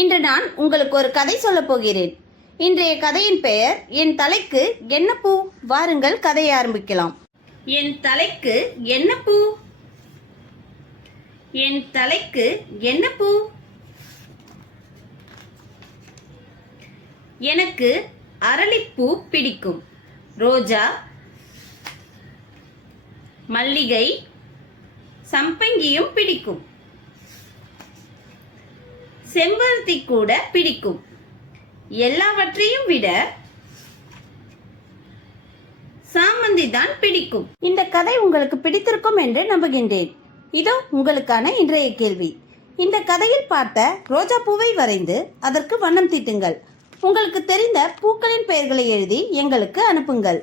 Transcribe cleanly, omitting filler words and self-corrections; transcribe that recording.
இன்று நான் உங்களுக்கு ஒரு கதை சொல்லப் போகிறேன். இன்றைய கதையின் பெயர் என் தலைக்கு என்ன பூ. வாருங்கள் கதையை ஆரம்பிக்கலாம். என் தலைக்கு என்ன பூ? என் தலைக்கு என்ன பூ? எனக்கு அரளிப்பூ பிடிக்கும். ரோஜா, மல்லிகை, சம்பங்கியும் பிடிக்கும். செம்பருத்தி கூட பிடிக்கும். எல்லாவற்றையும் விட சாமந்தி தான் பிடிக்கும். இந்த கதை உங்களுக்கு பிடித்திருக்கும் என்று நம்புகின்றேன். இதோ உங்களுக்கான இன்றைய கேள்வி. இந்த கதையில் பார்த்த ரோஜா பூவை வரைந்து அதற்கு வண்ணம் தீட்டுங்கள். உங்களுக்கு தெரிந்த பூக்களின் பெயர்களை எழுதி எங்களுக்கு அனுப்புங்கள்.